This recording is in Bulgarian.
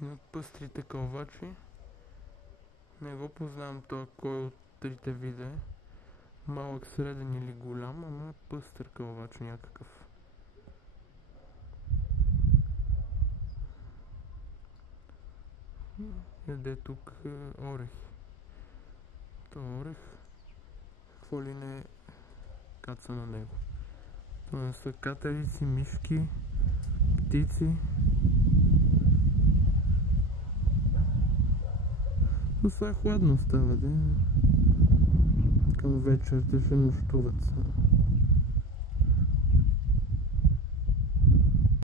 Един от пъстрите кълвачи. Не го познавам той кой от трите вида е. Малък, среден или голям, ама пъстър кълвач някакъв. Яде тук орехи. То орех, какво ли не каца на него. Това са катерици, мишки, птици. Това е хладно става, де. Към вечерта ще нощуват.